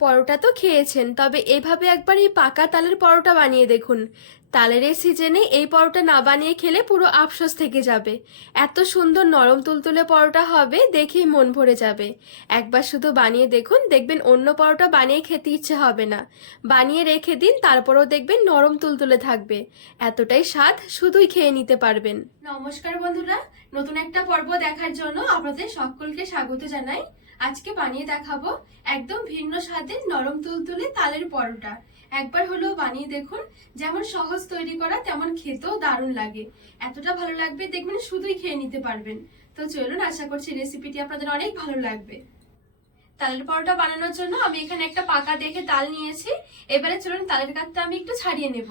পরোটা তো খেয়েছেন, তবে এভাবে একবার এই পাকা তালের পরোটা বানিয়ে দেখুন। তালের এই সিজনে এই পরোটা না বানিয়ে খেলে পুরো আফসোস থেকে যাবে। এত সুন্দর নরম তুলতুলে পরোটা হবে, দেখেই মন ভরে যাবে। একবার শুধু বানিয়ে দেখুন, দেখবেন অন্য পরোটা বানিয়ে খেতে ইচ্ছে হবে না। বানিয়ে রেখে দিন, তারপরেও দেখবেন নরম তুলতুলে থাকবে। এতটাই স্বাদ শুধুই খেয়ে নিতে পারবেন। নমস্কার বন্ধুরা, নতুন একটা পর্ব দেখার জন্য আপনাদের সকলকে স্বাগত জানাই। আজকে বানিয়ে দেখাবো একদম ভিন্ন স্বাদে নরম তুলতুলে তালের পরোটা। একবার হলেও বানিয়ে দেখুন, যেমন সহজ তৈরি করা, তেমন খেতেও দারুণ লাগে। এতটা ভালো লাগবে দেখবেন শুধুই খেয়ে নিতে পারবেন। তো চলুন, আশা করছি রেসিপিটি আপনাদের অনেক ভালো লাগবে। তালের পরোটা বানানোর জন্য আমি এখানে একটা পাকা দেখে তাল নিয়েছি। এবারে চলুন তালের কাঠটা আমি একটু ছাড়িয়ে নেব।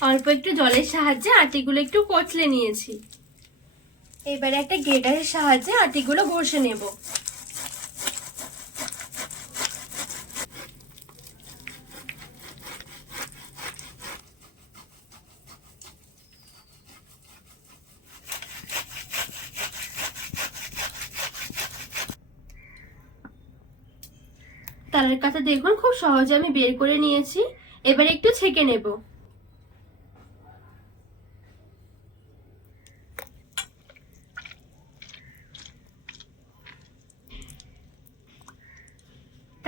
অল্প একটু জলের সাহায্যে আটিগুলো একটু কচলে নিয়েছি। এবারে একটা গ্রেটারের সাহায্যে আটিগুলো ঘষে নেব। তালের কাছে দেখুন, খুব সহজে আমি বের করে নিয়েছি। এবার একটু ছেঁকে নেব।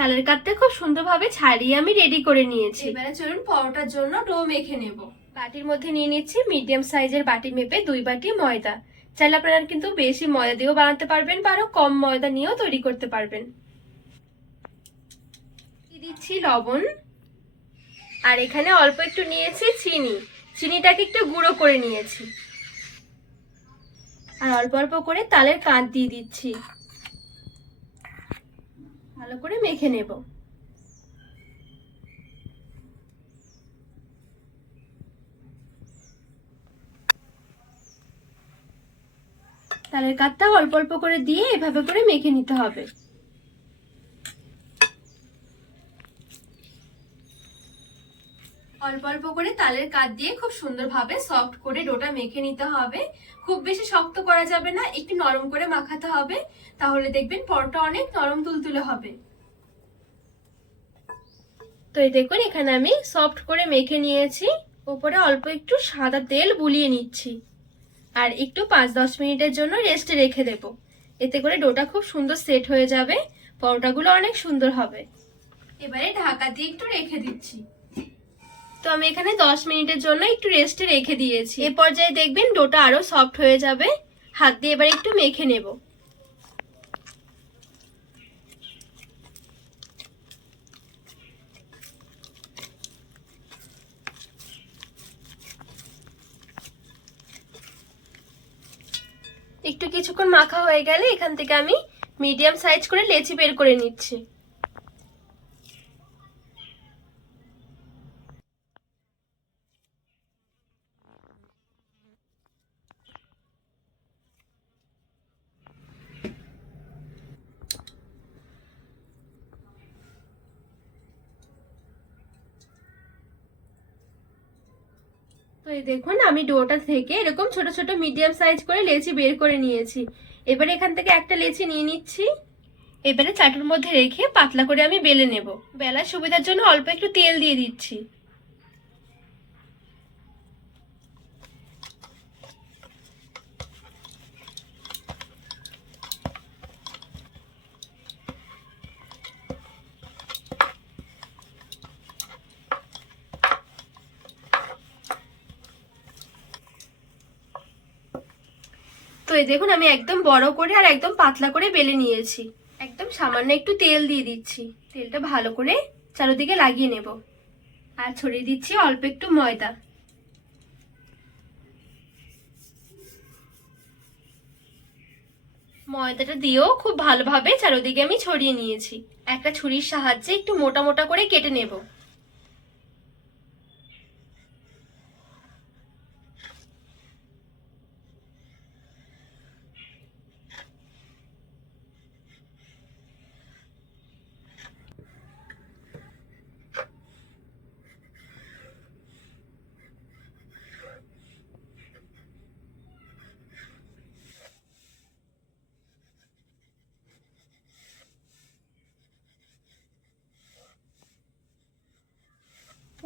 তালের কাঠটা খুব সুন্দরভাবে ছাড়িয়ে আমি রেডি করে নিয়েছি। এবারে চলুন পরোটার জন্য ডো মেখে নেব। বাটির মধ্যে নিয়ে নিচ্ছি মিডিয়াম সাইজের বাটি মেপে দুই বাটি ময়দা। চাইলে আপনারা কিন্তু বেশি ময়দা দিয়েও বানাতে পারবেন বা আরও কম ময়দা নিয়েও তৈরি করতে পারবেন। দিচ্ছি লবণ। আর এখানে অল্প একটু নিয়েছি চিনি। চিনিটাকে একটু গুঁড়ো করে নিয়েছি। আর অল্প অল্প করে তালের কাঁধ দিয়ে দিচ্ছি। ভালো করে মেখে নেব। তালের কাতটা অল্প অল্প করে দিয়ে এভাবে করে মেখে নিতে হবে। অল্প অল্প করে তালের কাঠ দিয়ে খুব সুন্দরভাবে সফট করে ডোটা মেখে নিতে হবে। খুব বেশি শক্ত করা যাবে না, একটু নরম করে মাখাতে হবে। তাহলে দেখবেন পরোটা অনেক নরম তুলতুলে হবে। তো এই দেখুন, এখানে আমি সফট করে মেখে নিয়েছি। ওপরে অল্প একটু সাদা তেল বুলিয়ে নিচ্ছি। আর একটু পাঁচ দশ মিনিটের জন্য রেস্টে রেখে দেব। এতে করে ডোটা খুব সুন্দর সেট হয়ে যাবে, পরোটাগুলো অনেক সুন্দর হবে। এবারে ঢাকা দিয়ে একটু রেখে দিচ্ছি। তো আমি এখানে দশ মিনিটের জন্য একটু রেস্টে রেখে দিয়েছি। এ পর্যায়ে দেখবেন ডোটা আরও সফট হয়ে যাবে। হাত দিয়ে এবার একটু মেখে নেব। একটু কিছুক্ষণ মাখা হয়ে গেলে এখান থেকে আমি মিডিয়াম সাইজ করে লেচি বের করে নিচ্ছি। এই দেখুন, আমি ডোটা থেকে এরকম ছোট ছোট মিডিয়াম সাইজ করে লেচি বের করে নিয়েছি। এবারে এখান থেকে একটা লেচি নিয়ে নিচ্ছি। এবারে চাটুর মধ্যে রেখে পাতলা করে আমি বেলে নেব। বেলার সুবিধার জন্য অল্প একটু তেল দিয়ে দিচ্ছি। এই দেখুন, আমি একদম বড় করে আর একদম পাতলা করে বেলে নিয়েছি। একদম সামান্য একটু তেল দিয়ে দিচ্ছি। তেলটা ভালো করে চারিদিকে লাগিয়ে নেব। আর ছড়িয়ে দিচ্ছি অল্প একটু ময়দা। ময়দাটা দিয়েও খুব ভালোভাবে চারিদিকে আমি ছড়িয়ে নিয়েছি। একটা ছুরির সাহায্যে একটু মোটা মোটা করে কেটে নেব।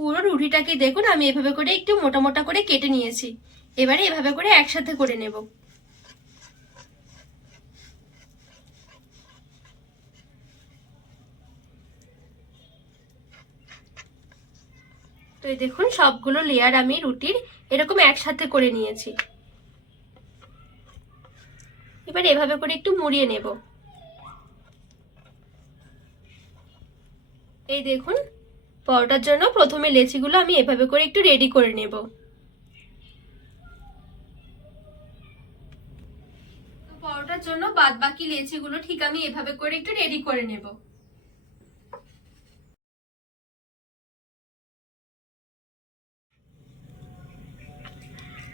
পুরো রুটিটাকে দেখুন, আমি এভাবে করে একটু মোটা মোটা করে কেটে নিয়েছি। এবারে এভাবে করে একসাথে করে নেব। তো এই দেখুন, সবগুলো লেয়ার আমি রুটির এরকম একসাথে করে নিয়েছি। এবার এভাবে করে একটু মুড়িয়ে নেব। এই দেখুন পরোটার জন্য প্রথমে লেচিগুলো আমি এভাবে করে একটু রেডি করে নেব। পরোটার জন্য বাদ বাকি লেচিগুলো ঠিক আমি এভাবে করে একটু রেডি করে নেব।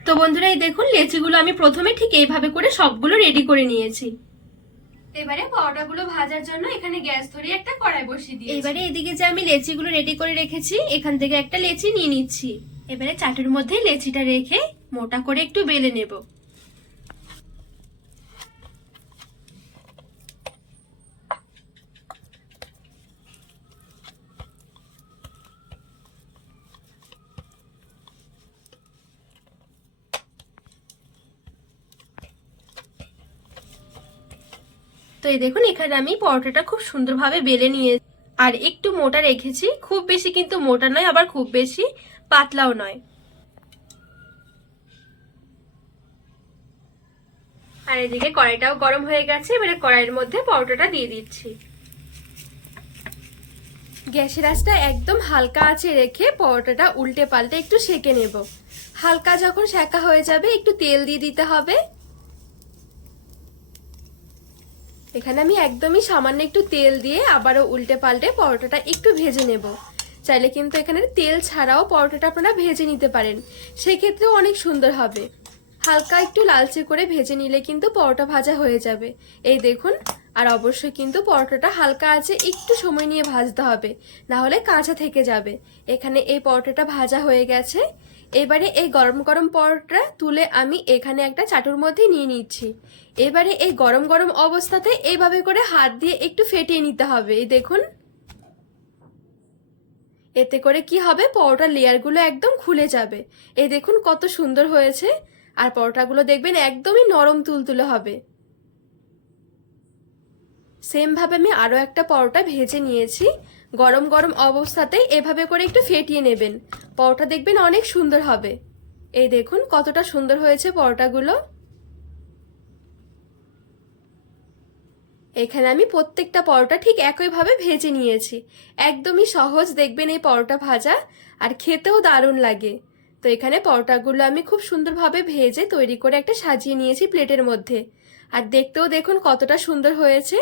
তো বন্ধুরা এই দেখুন, লেচিগুলো আমি প্রথমে ঠিক এইভাবে করে সবগুলো রেডি করে নিয়েছি। এবারে পরোটাগুলো ভাজার জন্য এখানে গ্যাস ধরিয়ে একটা কড়াই বসিয়ে দিই এবারে এদিকে যে আমি লেচিগুলো রেডি করে রেখেছি, এখান থেকে একটা লেচি নিয়ে নিচ্ছি। এবারে চাটুর মধ্যে লেচিটা রেখে মোটা করে একটু বেলে নেব। এই দেখুন, এখানে আমি পরোটাটা খুব সুন্দরভাবে বেলে নিয়ে আর একটু মোটা রেখেছি। খুব বেশি কিন্তু মোটা নয়, আবার খুব বেশি পাতলাও নয়। আর এদিকে কড়াইটাও গরম হয়ে গেছে, এবারে কড়াইয়ের মধ্যে পরোটাটা দিয়ে দিচ্ছি। গ্যাসের আঁচটা একদম হালকা আছে রেখে পরোটাটা উল্টে পাল্টে একটু সেকে নেব। হালকা যখন সেকা হয়ে যাবে, একটু তেল দিয়ে দিতে হবে। এখানে আমি একদমই সামান্য একটু তেল দিয়ে আবারও উল্টে পাল্টে পরোটাটা একটু ভেজে নেব। চাইলে কিন্তু এখানে তেল ছাড়াও পরোটাটা আপনারা ভেজে নিতে পারেন। সেক্ষেত্রেও অনেক সুন্দর হবে। হালকা একটু লালচে করে ভেজে নিলে কিন্তু পরোটা ভাজা হয়ে যাবে। এই দেখুন, আর অবশ্যই কিন্তু পরোটাটা হালকা আছে, একটু সময় নিয়ে ভাজতে হবে না হলে কাঁচা থেকে যাবে। এখানে এই পরোটাটা ভাজা হয়ে গেছে। এবারে এই গরম গরম পরোটা তুলে আমি এখানে একটা চাটুর মধ্যে নিয়ে নিচ্ছি। এবারে এই গরম গরম অবস্থাতে এইভাবে করে হাত দিয়ে একটু ফেটিয়ে নিতে হবে। এই দেখুন। এতে করে কি হবে? পরোটার লেয়ারগুলো একদম খুলে যাবে। এই দেখুন কত সুন্দর হয়েছে। আর পরোটাগুলো দেখবেন একদমই নরম তুলতুলে হবে। সেম ভাবে আমি আরও একটা পরোটা ভেজে নিয়েছি। গরম গরম অবস্থাতেই এভাবে করে একটু ফেটিয়ে নেবেন। পরোটা দেখবেন অনেক সুন্দর হবে। এই দেখুন কতটা সুন্দর হয়েছে পরোটাগুলো। এখানে আমি প্রত্যেকটা পরোটা ঠিক একইভাবে ভেজে নিয়েছি। একদমই সহজ দেখবেন এই পরোটা ভাজা, আর খেতেও দারুণ লাগে। তো এখানে পরোটাগুলো আমি খুব সুন্দরভাবে ভেজে তৈরি করে একটা সাজিয়ে নিয়েছি প্লেটের মধ্যে। আর দেখতেও দেখুন কতটা সুন্দর হয়েছে।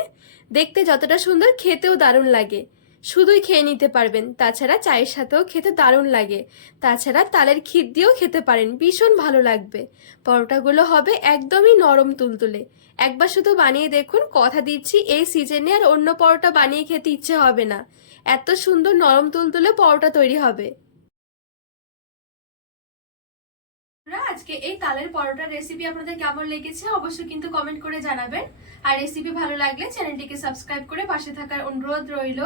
দেখতে যতটা সুন্দর খেতেও দারুণ লাগে। শুধুই খেয়ে নিতে পারবেন। তাছাড়া চায়ের সাথেও খেতে দারুণ লাগে। তাছাড়া তালের ক্ষীর দিয়েও খেতে পারেন, ভীষণ ভালো লাগবে। পরোটাগুলো হবে একদমই নরম তুলতুলে। একবার শুধু বানিয়ে দেখুন, কথা দিচ্ছি, এই সিজনে আর অন্য পরোটা বানিয়ে খেতে ইচ্ছে হবে না। এত সুন্দর নরম তুলতুলে পরোটা তৈরি হবে। আজকে এই তালের পরোটার রেসিপি আপনাদের কেমন লেগেছে অবশ্যই কিন্তু কমেন্ট করে জানাবেন। আর রেসিপি ভালো লাগলে চ্যানেলটিকে সাবস্ক্রাইব করে পাশে থাকার অনুরোধ রইল।